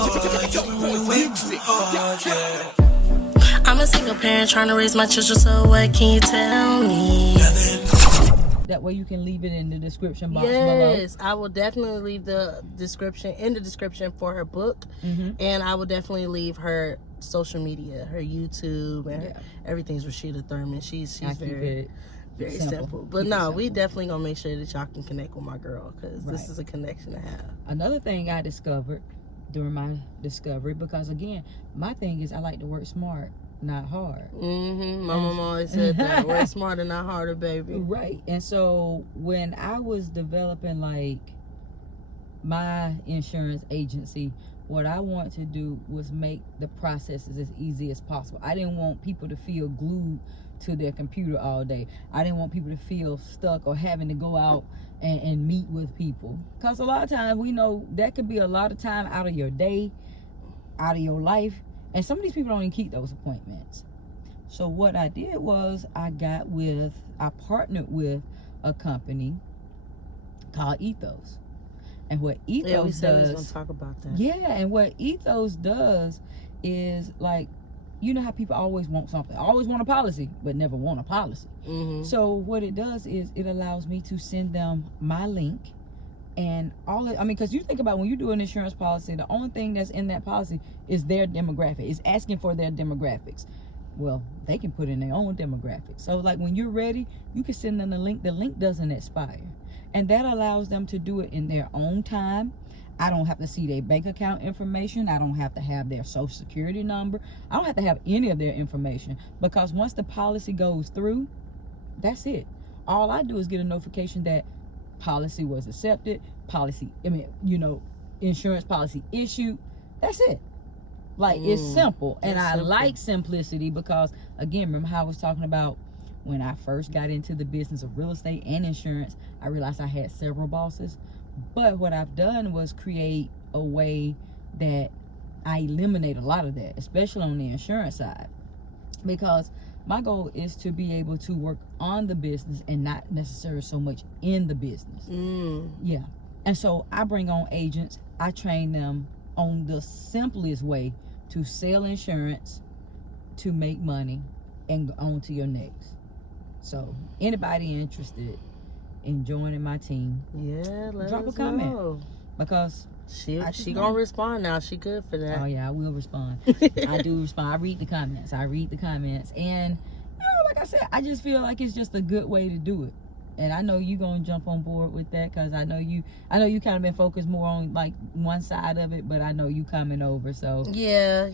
I'm a single parent trying to raise my children, so what can you tell me? That way you can leave it in the description box below. Yes, I will definitely leave the description for her book. And I will definitely leave her social media, her YouTube, and everything's Rashida Thurmond. She's very simple. But no, we definitely gonna make sure that y'all can connect with my girl, because this is a connection to have. Another thing I discovered during my discovery, because again, my thing is I like to work smart, not hard. My mom always said that. Work smarter, not harder, baby. Right. And so when I was developing like my insurance agency, what I wanted to do was make the processes as easy as possible. I didn't want people to feel glued to their computer all day. I didn't want people to feel stuck or having to go out and meet with people, because a lot of times we know that could be a lot of time out of your day, out of your life, and some of these people don't even keep those appointments. So what I did was I partnered with a company called Ethos. And what Ethos we said does, we was gonna talk about that. Yeah, and what Ethos does is, like, you know how people always want something, always want a policy, but never want a policy. So what it does is it allows me to send them my link and because you think about when you do an insurance policy, the only thing that's in that policy is their demographic. It's asking for their demographics. Well, they can put in their own demographics. So like when you're ready, you can send them the link. The link doesn't expire. And that allows them to do it in their own time. I don't have to see their bank account information. I don't have to have their social security number. I don't have to have any of their information, because once the policy goes through, that's it. All I do is get a notification that policy was accepted, insurance policy issued. That's it. Like, it's simple. And I like simplicity because, again, remember how I was talking about when I first got into the business of real estate and insurance, I realized I had several bosses. But what I've done was create a way that I eliminate a lot of that, especially on the insurance side, because my goal is to be able to work on the business and not necessarily so much in the business. Yeah. And so I bring on agents. I train them on the simplest way to sell insurance, to make money, and go on to your next. So anybody interested in joining my team, drop a comment know. Because she gonna respond now. She good for that. Oh yeah, I will respond. I do respond. I read the comments, and like I said, I just feel like it's just a good way to do it. And I know you gonna jump on board with that, because I know you kind of been focused more on like one side of it, but I know you coming over. So yeah.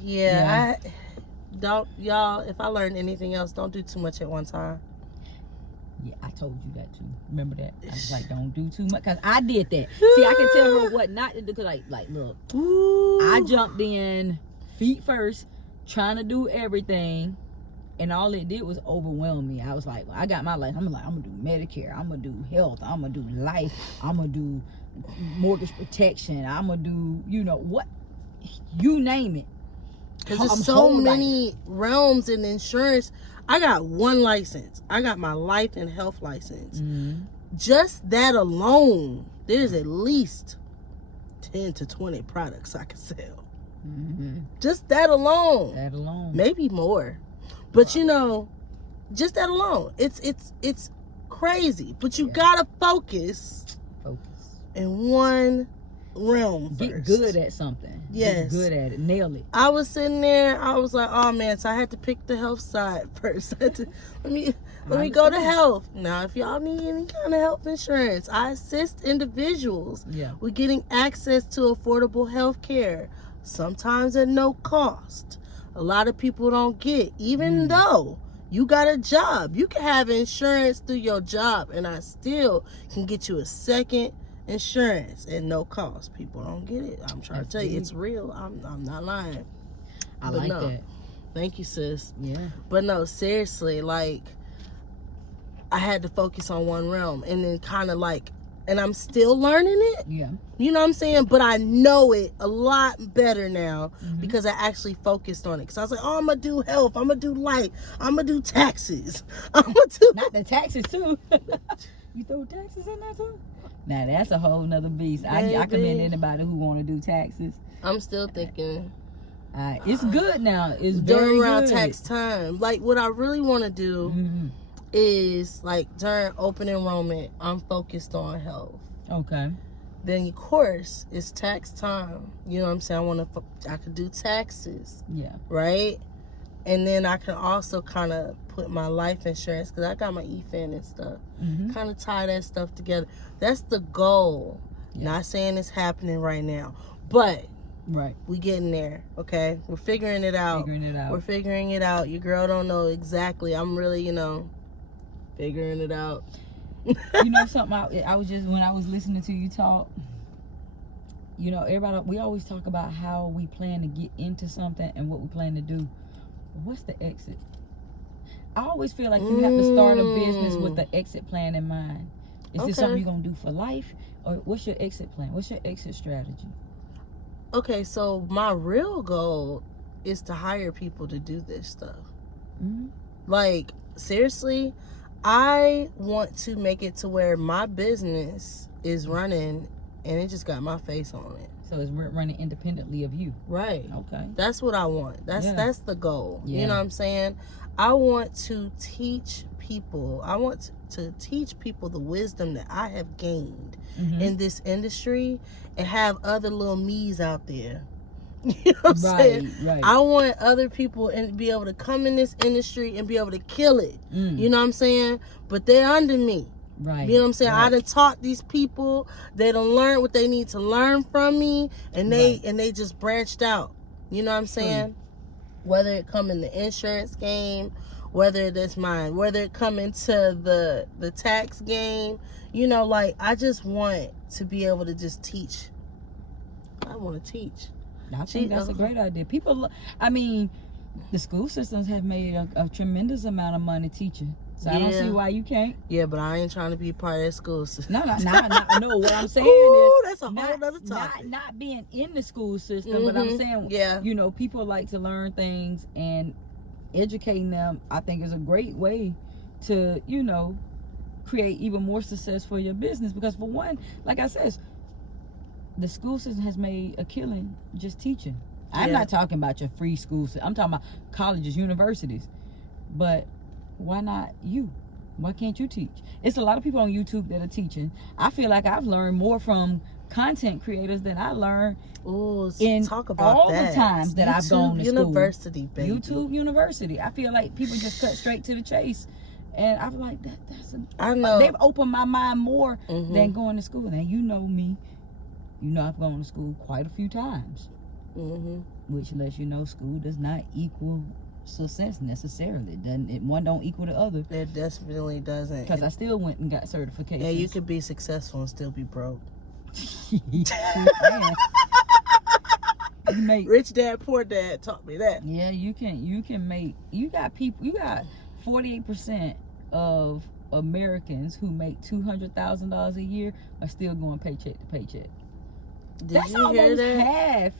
Y'all, if I learned anything else, don't do too much at one time. Yeah, I told you that too. Remember that? I was like, don't do too much, because I did that. See, I can tell her what not to do, because like look, I jumped in feet first, trying to do everything, and all it did was overwhelm me. I was like, I got my life. I'm gonna do Medicare. I'm gonna do health. I'm gonna do life. I'm gonna do mortgage protection. I'm gonna do, what, you name it. Because there's so many realms in insurance. I got one license. I got my life and health license. Just that alone, there's at least 10 to 20 products I can sell. Just that alone. That alone. Maybe more. But just that alone. It's crazy. But you gotta focus in one realm first. Get good at something. Yes. Get good at it. Nail it. I was sitting there, I was like, oh man, so I had to pick the health side first. Let me go to health. Now, if y'all need any kind of health insurance, I assist individuals with getting access to affordable health care, sometimes at no cost. A lot of people don't get, even though you got a job, you can have insurance through your job, and I still can get you a second insurance at no cost. People don't get it. I'm trying to tell you, it's real. I'm not lying. I like that. Thank you, sis. Yeah. But no, seriously, like, I had to focus on one realm, and then kind of like, and I'm still learning it. Yeah. You know what I'm saying? But I know it a lot better now because I actually focused on it. Because I was like, oh, I'm going to do health. I'm going to do life. I'm going to do taxes. I'm going to do... Not the taxes, too. You throw taxes in there, too? Now that's a whole nother beast. I commend anybody who want to do taxes. I'm still thinking. It's good now. It's during very around good. tax time. Like what I really want to do is like during open enrollment, I'm focused on health. Okay. Then of course it's tax time. You know what I'm saying? I could do taxes. Yeah. Right. And then I can also kind of put my life insurance because I got my EFIN and stuff. Kind of tie that stuff together. That's the goal. Yeah. Not saying it's happening right now, but. Right. We getting there, okay? We're figuring it out. We're figuring it out. Your girl don't know exactly. I'm really, figuring it out. You know something? I was just, when I was listening to you talk, everybody, we always talk about how we plan to get into something and what we plan to do. What's the exit? I always feel like you have to start a business with the exit plan in mind. Is this something you're going to do for life? Or what's your exit plan? What's your exit strategy? Okay, so my real goal is to hire people to do this stuff. Like, seriously, I want to make it to where my business is running and it just got my face on it. So it's running independently of you. Right. Okay. That's what I want. That's the goal. Yeah. You know what I'm saying? I want to teach people. I want to teach people the wisdom that I have gained in this industry and have other little me's out there. You know what I'm saying? Right. I want other people and be able to come in this industry and be able to kill it. You know what I'm saying? But they're under me. Right. You know what I'm saying? Right. I done taught these people. They done learned what they need to learn from me, and they just branched out. You know what I'm saying? Whether it come in the insurance game, whether that's mine, whether it come into the tax game, like I just want to be able to just teach. I want to teach. I think that's a great idea. People, the school systems have made a tremendous amount of money teaching. So I don't see why you can't. Yeah, but I ain't trying to be part of that school system. No. What I'm saying is, that's a whole other topic. Not being in the school system, but I'm saying, people like to learn things, and educating them, I think, is a great way to, create even more success for your business. Because for one, like I said, the school system has made a killing just teaching. I'm not talking about your free school system. I'm talking about colleges, universities. But why not you? Why can't you teach? It's a lot of people on YouTube that are teaching. I feel like I've learned more from content creators than I learned in all the times that I've gone to University, school. Baby. YouTube University. I feel like people just cut straight to the chase. And I'm like, I know. They've opened my mind more than going to school. Now, you know me. You know I've gone to school quite a few times. Which lets you know school does not equal success necessarily. One don't equal the other. It definitely doesn't. Because I still went and got certifications. Yeah, you could be successful and still be broke. Rich dad, poor dad taught me that. Yeah, you can make. You got 48% of Americans who make $200,000 a year are still going paycheck to paycheck. That's you hear almost that? half.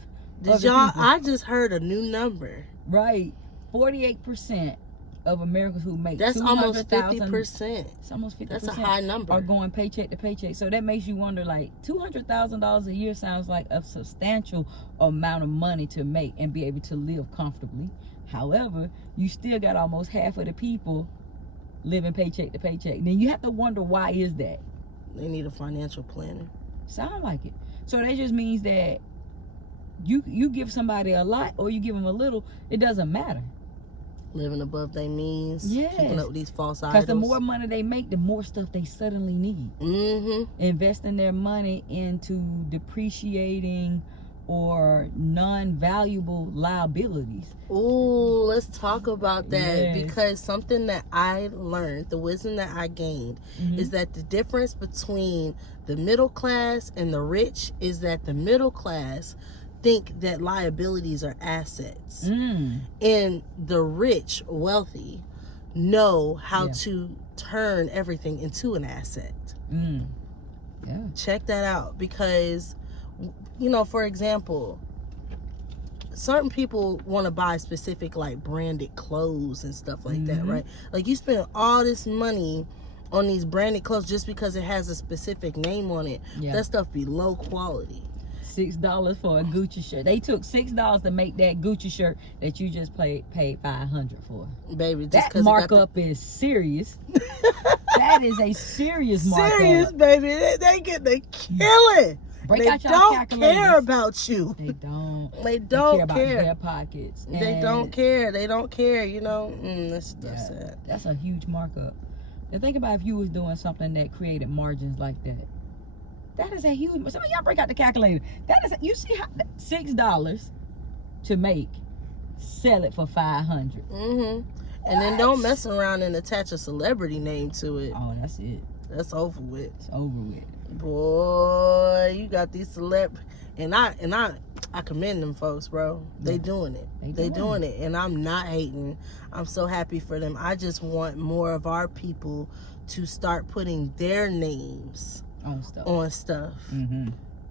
Did y'all? I just heard a new number. Right, 48% of Americans who make that's almost 50%. It's almost 50%. That's a high number. Are going paycheck to paycheck. So that makes you wonder, like, $200,000 a year sounds like a substantial amount of money to make and be able to live comfortably. However, you still got almost half of the people living paycheck to paycheck. Then you have to wonder, why is that? They need a financial planner. Sound like it. So that just means that you give somebody a lot or you give them a little, it doesn't matter. Living above their means. Yes. Keeping up with these false idols. Because the more money they make, the more stuff they suddenly need. Investing their money into depreciating or non-valuable liabilities. Ooh, let's talk about that. Because something that I learned, the wisdom that I gained, is that the difference between the middle class and the rich is that the middle class think that liabilities are assets. And the rich, wealthy, know how to turn everything into an asset. Check that out. Because, for example, certain people want to buy specific, like, branded clothes and stuff like that, right? Like, you spend all this money on these branded clothes just because it has a specific name on it. Yeah. That stuff be low quality. $6 for a Gucci shirt. They took $6 to make that Gucci shirt that you just paid $500 for. Baby, just that markup is serious. That is a serious markup. Serious, baby. They get the killing. They don't care about you. They don't. They don't care about care. their pockets. They don't care. They don't care. You know, that's sad. That's a huge markup. Now think about if you was doing something that created margins like that. That is a huge. Some of y'all break out the calculator. That is. You see how $6 to make, sell it for $500. And then don't mess around and attach a celebrity name to it. Oh, that's it. That's over with. It's over with. Boy, you got these and I commend them folks, bro. They doing it. They doing it. And I'm not hating. I'm so happy for them. I just want more of our people to start putting their names on stuff.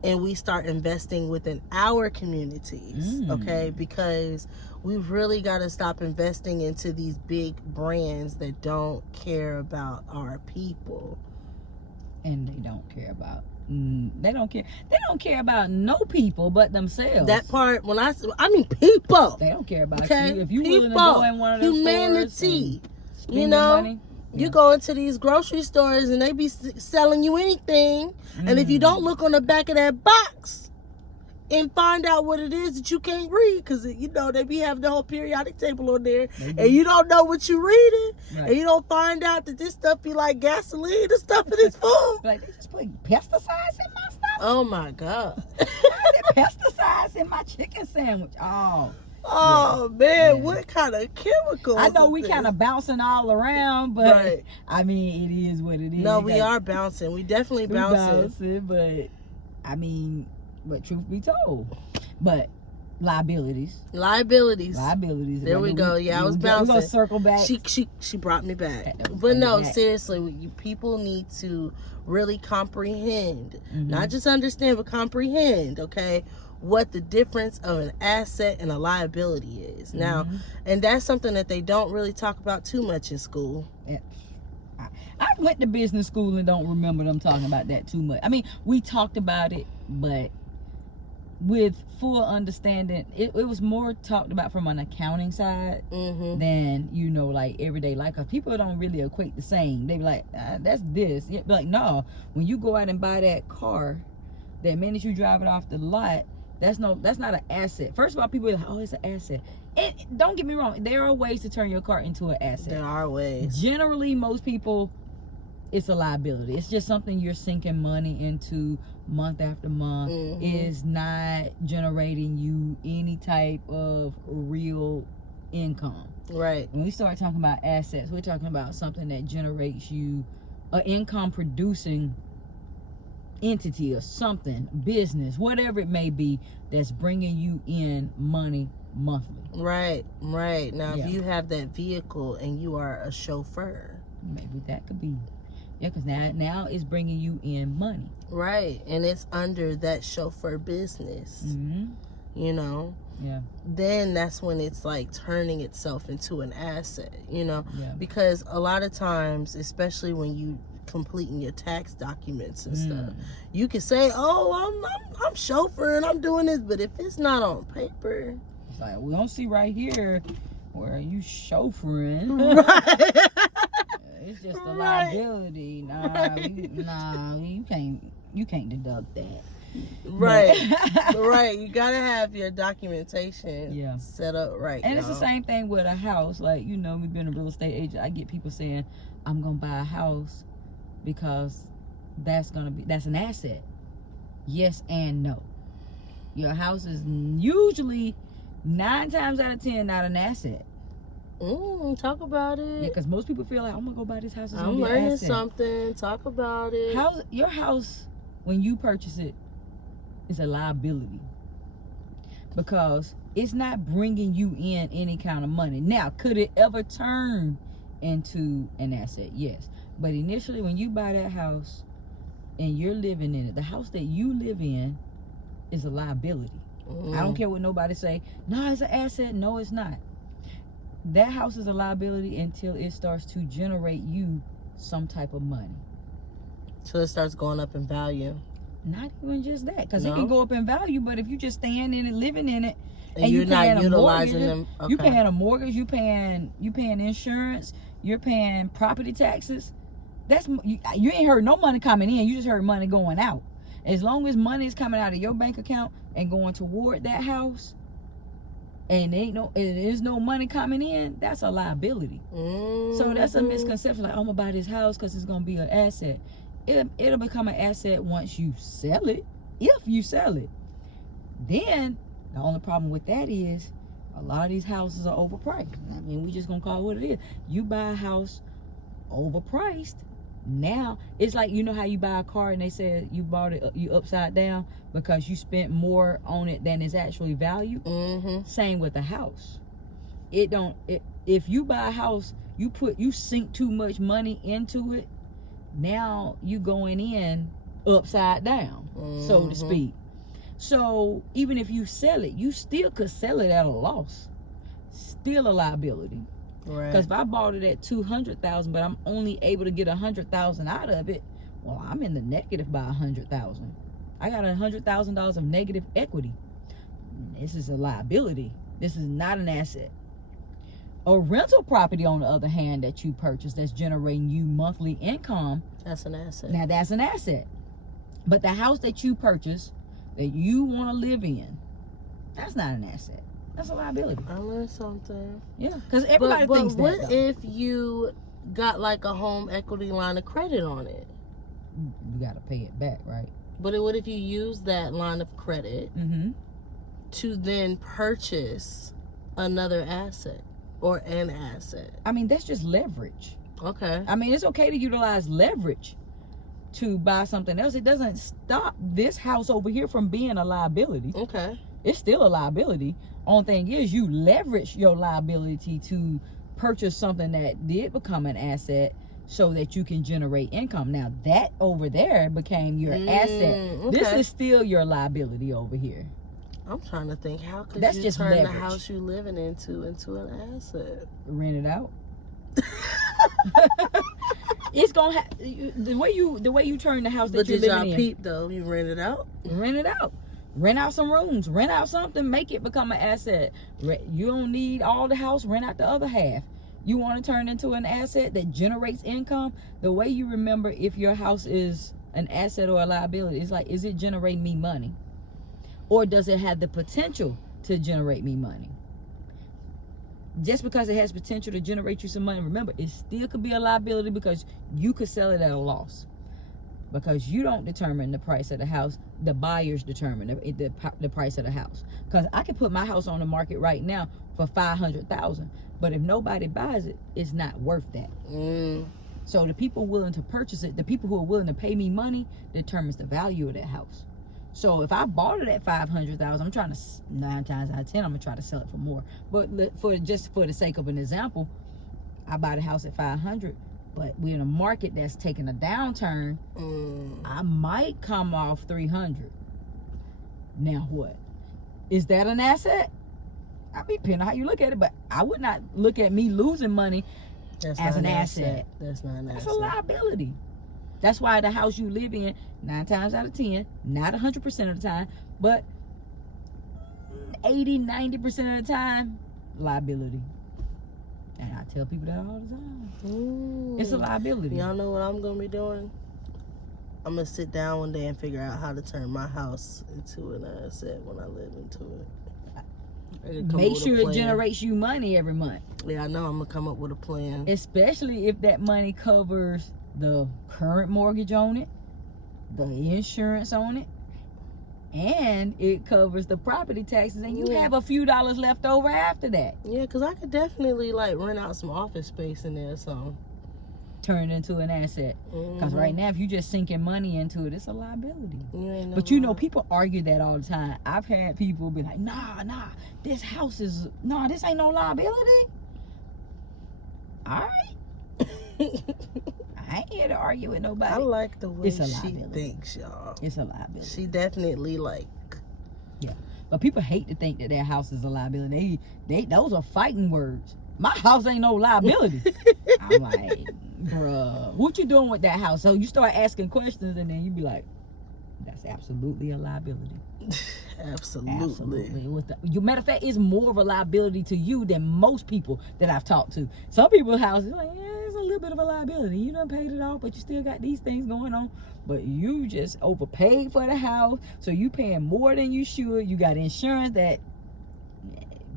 And we start investing within our communities, okay? Because we really got to stop investing into these big brands that don't care about our people. And they don't care about they don't care about no people but themselves. That part, when I mean people, they don't care about okay? you. If you people, willing to go in one of those humanity, stores you know, money, you go into these grocery stores and they be selling you anything, and if you don't look on the back of that box and find out what it is that you can't read, because you know they be having the whole periodic table on there, and you don't know what you're reading, and you don't find out that this stuff be like gasoline and stuff in this food. Like they just put pesticides in my stuff. Oh my God! Pesticides in my chicken sandwich. Oh man, what kind of chemicals? I know we kind of bouncing all around, but I mean it is what it is. No, we are bouncing. We definitely bouncing. But I mean. But truth be told, but liabilities. There we go. Yeah, I was bouncing. We're gonna circle back. She brought me back. But no, seriously, people need to really comprehend, not just understand, but comprehend. Okay, what the difference of an asset and a liability is now, and that's something that they don't really talk about too much in school. Yeah. I went to business school and don't remember them talking about that too much. I mean, we talked about it, but with full understanding, it was more talked about from an accounting side than, you know, like everyday life. Because people don't really equate the same. They be like, that's this. Yeah, be like, no, when you go out and buy that car, that minute you drive it off the lot, that's not an asset. First of all, people are like, oh, it's an asset. Don't get me wrong, there are ways to turn your car into an asset. There are ways. Generally, most people, it's a liability. It's just something you're sinking money into month after month. Is not generating you any type of real income. Right. When we start talking about assets, we're talking about something that generates you an income producing entity or something, business, whatever it may be, that's bringing you in money monthly. Right. Now, if you have that vehicle and you are a chauffeur, maybe that could be. Yeah, because now it's bringing you in money. Right. And it's under that chauffeur business. You know? Yeah. Then that's when it's like turning itself into an asset, you know? Yeah. Because a lot of times, especially when you completing your tax documents and stuff, you can say, oh, I'm chauffeur and I'm doing this, but if it's not on paper, it's like, we don't see right here where you chauffeuring. Right. It's just a liability. Nah, you can't deduct that. Right. Right. You gotta have your documentation set up right. And it's the same thing with a house. Like, you know, we've been a real estate agent. I get people saying, I'm gonna buy a house because that's an asset. Yes and no. Your house is usually 9 times out of 10 not an asset. Talk about it. Yeah, because most people feel like, I'm gonna go buy this house. I'm learning something. Talk about it. Your house, when you purchase it, is a liability because it's not bringing you in any kind of money. Now, could it ever turn into an asset? Yes. But initially, when you buy that house and you're living in it, the house that you live in is a liability. I don't care what nobody say. No, it's an asset. No, it's not. That house is a liability until it starts to generate you some type of money. So it starts going up in value. Not even just that, because it can go up in value, but if you just staying in it, living in it, and you're not utilizing them, okay. You paying a mortgage, you paying insurance, you're paying property taxes. That's you ain't heard no money coming in. You just heard money going out. As long as money is coming out of your bank account and going toward that house, and there's no money coming in, that's a liability. Mm-hmm. So that's a misconception. Like, I'm gonna buy this house because it's gonna be an asset. It'll become an asset once you sell it, if you sell it. Then the only problem with that is a lot of these houses are overpriced. I mean, we just gonna call it what it is. You buy a house overpriced. Now it's like, you know how you buy a car and they said you bought it, you upside down because you spent more on it than is actually value. Mm-hmm. Same with the house. If you buy a house, you sink too much money into it. Now you going in upside down, so to speak. So even if you sell it, you still could sell it at a loss. Still a liability. Right. Because if I bought it at $200,000, but I'm only able to get $100,000 out of it, well, I'm in the negative by $100,000. I got $100,000 of negative equity. This is a liability. This is not an asset. A rental property, on the other hand, that you purchase that's generating you monthly income, that's an asset. Now that's an asset. But the house that you purchase that you want to live in, that's not an asset. That's a liability. I learned something. Yeah, because everybody thinks that. But what if you got like a home equity line of credit on it? You got to pay it back, right? But what if you use that line of credit to then purchase another asset or an asset? I mean, that's just leverage. Okay. I mean, it's okay to utilize leverage to buy something else. It doesn't stop this house over here from being a liability. Okay. It's still a liability. Only thing is, you leverage your liability to purchase something that did become an asset so that you can generate income. Now, that over there became your asset. Okay. This is still your liability over here. I'm trying to think, how could That's you just turn leverage. the house you living into an asset? Rent it out. It's gonna the way you turn the house that you're living in. But did y'all peep though? You rent it out? Rent it out. Rent out some rooms. Rent out something. Make it become an asset. You don't need all the house. Rent out the other half. You want to turn into an asset that generates income. The way you remember if your house is an asset or a liability, it's like, is it generating me money? Or does it have the potential to generate me money? Just because it has potential to generate you some money, remember, it still could be a liability because you could sell it at a loss. Because you don't determine the price of the house, the buyers determine the price of the house. Because I can put my house on the market right now for $500,000, but if nobody buys it, it's not worth that. So the people willing to purchase it, the people who are willing to pay me money, determines the value of that house. So if I bought it at $500,000, I'm trying to 9 times out of 10, I'm gonna try to sell it for more. But for the sake of an example, I bought a house at $500,000. But we're in a market that's taking a downturn. I might come off $300,000. Now what? Is that an asset? I mean, depending on how you look at it, but I would not look at me losing money as an asset. That's not an asset. That's a liability. That's why the house you live in, 9 times out of 10, not 100% of the time, but 80, 90% of the time, liability. And I tell people that all the time. It's a liability. Y'all know what I'm going to be doing? I'm going to sit down one day and figure out how to turn my house into an asset when I live into it. Make sure it generates you money every month. Yeah, I know. I'm going to come up with a plan. Especially if that money covers the current mortgage on it, the insurance on it, and it covers the property taxes, and you have a few dollars left over after that. Yeah, because I could definitely like rent out some office space in there, so turn it into an asset. Because right now, if you just sinking money into it, it's a liability. But you know, people argue that all the time. I've had people be like, nah, this house is, this ain't no liability. All right. I ain't here to argue with nobody. I like the way she thinks, y'all. It's a liability. She definitely Yeah. But people hate to think that their house is a liability. Those are fighting words. my house ain't no liability. I'm like, bruh, what you doing with that house? So you start asking questions, and then you be like, that's absolutely a liability. Absolutely. Matter of fact, it's more of a liability to you than most people that I've talked to. Some people's houses, like, yeah, it's a little bit of a liability. You done paid it off, but you still got these things going on. But you just overpaid for the house, so you paying more than you should. You got insurance that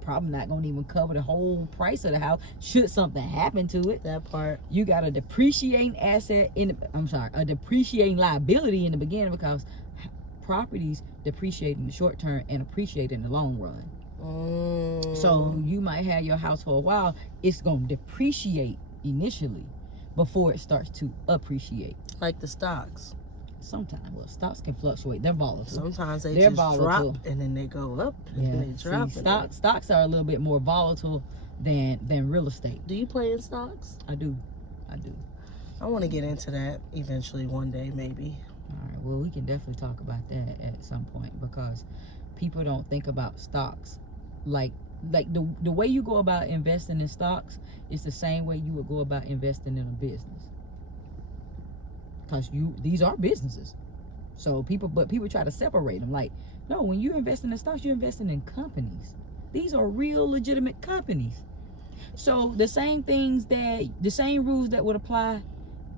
probably not gonna even cover the whole price of the house should something happen to it. That part. You got a depreciating asset a depreciating liability in the beginning, because properties depreciate in the short term and appreciate in the long run. So you might have your house for a while, it's gonna depreciate initially before it starts to appreciate. Like the stocks. Sometimes, well, stocks can fluctuate. They're volatile. Sometimes they're volatile. Drop and then they go up and then they drop. See, stocks are a little bit more volatile than real estate. Do you play in stocks? I do. I want to get into that eventually one day, maybe. All right, well, we can definitely talk about that at some point, because people don't think about stocks like the way you go about investing in stocks is the same way you would go about investing in a business. Because these are businesses. So people try to separate them. Like, no, when you're investing in stocks, you're investing in companies. These are real legitimate companies. So the same rules that would apply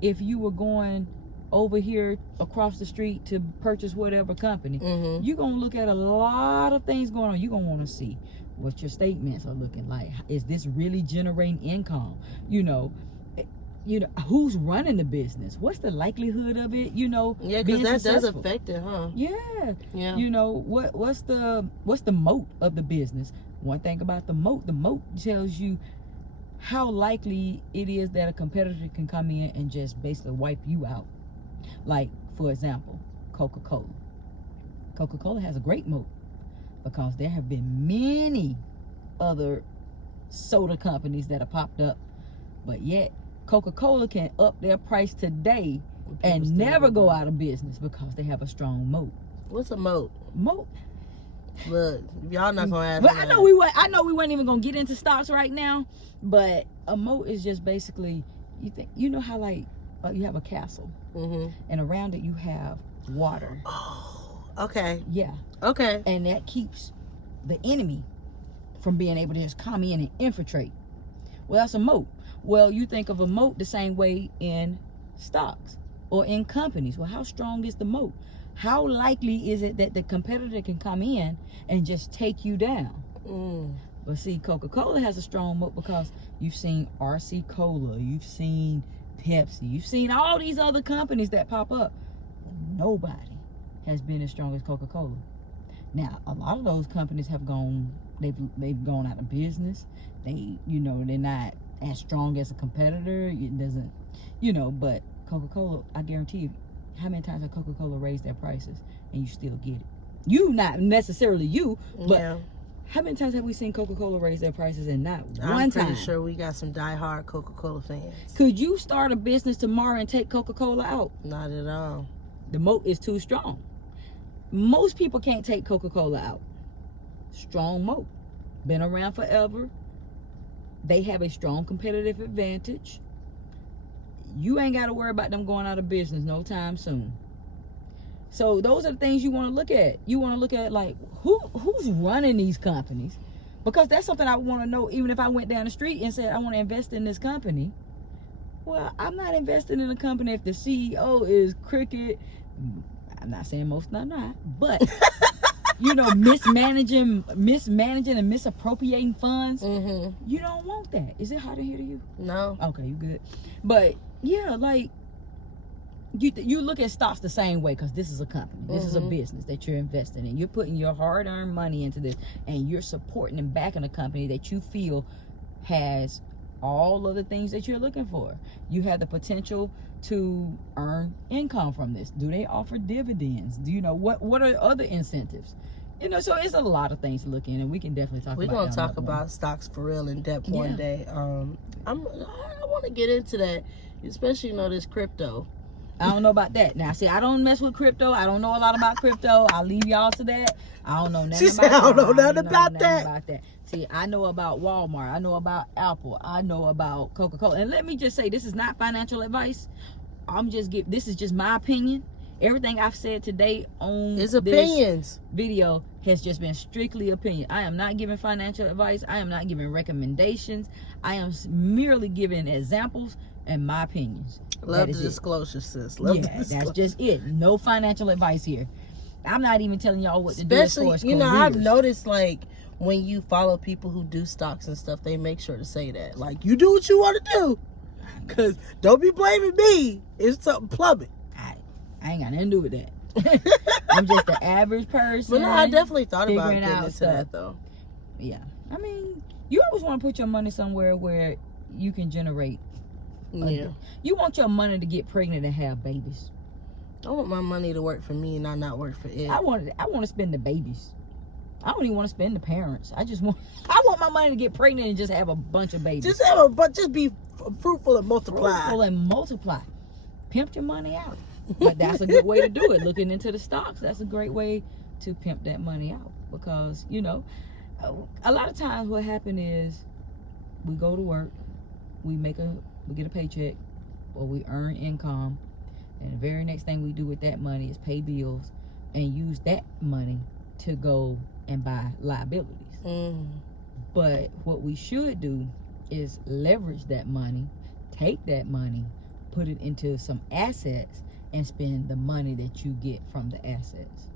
if you were going over here across the street to purchase whatever company, you're gonna look at a lot of things going on. You're gonna want to see what your statements are looking like. Is this really generating income? Who's running the business? What's the likelihood of it? Yeah, because that does affect it, huh? Yeah. What's the moat of the business? One thing about the moat tells you how likely it is that a competitor can come in and just basically wipe you out. Like, for example, Coca-Cola. Coca-Cola has a great moat because there have been many other soda companies that have popped up, but yet Coca-Cola can up their price today and never go out of business because they have a strong moat. What's a moat? Look, y'all not gonna ask. Well, I know we weren't even gonna get into stocks right now, but a moat is just basically you know how like you have a castle, and around it you have water. Oh, okay. Yeah. Okay. And that keeps the enemy from being able to just come in and infiltrate. Well, that's a moat. Well, you think of a moat the same way in stocks or in companies. Well, how strong is the moat? How likely is it that the competitor can come in and just take you down? But see, Coca-Cola has a strong moat because you've seen RC Cola, you've seen Pepsi, you've seen all these other companies that pop up. Nobody has been as strong as Coca-Cola. Now, a lot of those companies have they've gone out of business. They're not as strong as a competitor. It doesn't, but Coca-Cola, I guarantee you, how many times have Coca-Cola raised their prices and you still get it? You, not necessarily you, but how many times have we seen Coca-Cola raise their prices and not one time? I'm pretty sure we got some diehard Coca-Cola fans. Could you start a business tomorrow and take Coca-Cola out? Not at all. The moat is too strong. Most people can't take Coca-Cola out. Strong moat. Been around forever. They have a strong competitive advantage. You ain't got to worry about them going out of business no time soon. So those are the things you want to look at. You want to look at like who's running these companies, because that's something I want to know. Even if I went down the street and said I want to invest in this company, well, I'm not investing in a company if the CEO is crooked. I'm not saying most are not, but mismanaging and misappropriating funds. You don't want that. Is it hot in here to you? No. Okay, you good. But yeah, like you look at stocks the same way, because this is a company, this is a business that you're investing in. You're putting your hard-earned money into this, and you're supporting and backing a company that you feel has all of the things that you're looking for. You have the potential to earn income from this. Do they offer dividends? Do you know what are other incentives? So it's a lot of things to look in, and we can definitely talk about that. We're going to talk about stocks for real in depth one day. I want to get into that, especially this crypto. I don't know about that. Now, see, I don't mess with crypto. I don't know a lot about crypto. I'll leave y'all to that. I don't know nothing She said, I don't know nothing about that. See, I know about Walmart. I know about Apple. I know about Coca-Cola. And let me just say, this is not financial advice. This is just my opinion. Everything I've said today on this video has just been strictly opinion. I am not giving financial advice. I am not giving recommendations. I am merely giving examples and my opinions. Love the disclosure, sis. That's just it. No financial advice here. I'm not even telling y'all what to do. Especially, I've noticed, like, when you follow people who do stocks and stuff, they make sure to say that. Like, you do what you want to do. Because don't be blaming me if something plummet. I ain't got nothing to do with that. I'm just an average person. But no, I definitely thought about getting into that, though. Yeah. I mean, you always want to put your money somewhere where you can generate. You want your money to get pregnant and have babies. I want my money to work for me and not work for it. I want to spend the babies. I don't even want to spend the parents. I want my money to get pregnant and just have a bunch of babies. Just be fruitful and multiply. Pimp your money out. But that's a good way to do it. Looking into the stocks, that's a great way to pimp that money out. Because, a lot of times what happens is we go to work, we get a paycheck, or we earn income, and the very next thing we do with that money is pay bills and use that money to go and buy liabilities. But what we should do is leverage that money, take that money, put it into some assets, and spend the money that you get from the assets.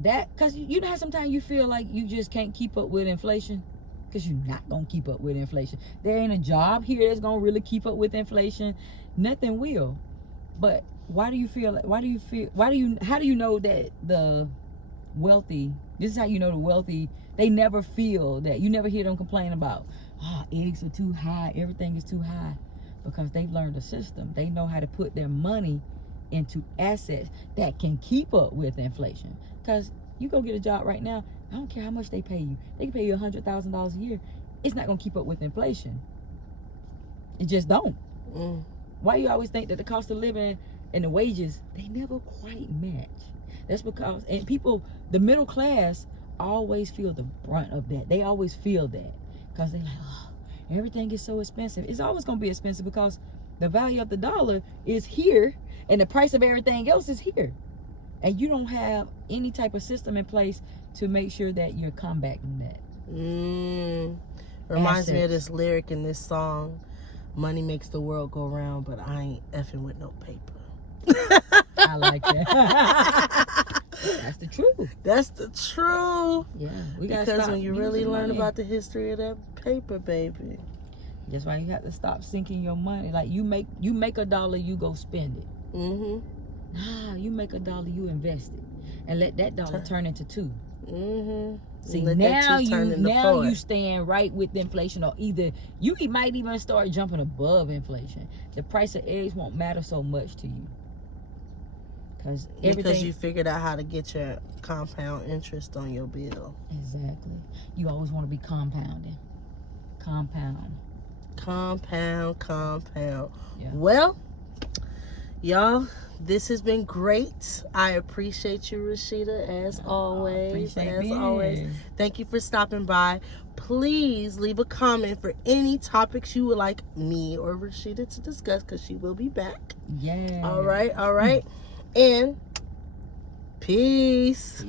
Because you know how sometimes you feel like you just can't keep up with inflation? Because you're not going to keep up with inflation. There ain't a job here that's going to really keep up with inflation. Nothing will. But how do you know that the wealthy, this is how you know the wealthy, they never feel that, you never hear them complain about, eggs are too high, everything is too high. Because they've learned a system. They know how to put their money into assets that can keep up with inflation. Because you go get a job right now, I don't care how much they pay you. They can pay you $100,000 a year. It's not going to keep up with inflation. It just don't. Why you always think that the cost of living and the wages, they never quite match? That's because, and people, the middle class always feel the brunt of that. They always feel that. Because they're like, everything is so expensive. It's always going to be expensive because the value of the dollar is here and the price of everything else is here. And you don't have any type of system in place to make sure that you're combating that. Reminds me of this lyric in this song. Money makes the world go round, but I ain't effing with no paper. I like that. That's the truth. That's the truth. Yeah, because when you really learn about the history of that paper, baby. That's why you have to stop sinking your money. Like you make $1, you go spend it. Nah, you make $1, you invest it, and let that dollar turn into $2. See, now you stand right with inflation, or either you might even start jumping above inflation. The price of eggs won't matter so much to you. Because you figured out how to get your compound interest on your bill. Exactly. You always want to be compounding. Compound. Yeah. Well, y'all, this has been great. I appreciate you, Rashida, as always. Thank you for stopping by. Please leave a comment for any topics you would like me or Rashida to discuss, because she will be back. Yeah. All right. And peace.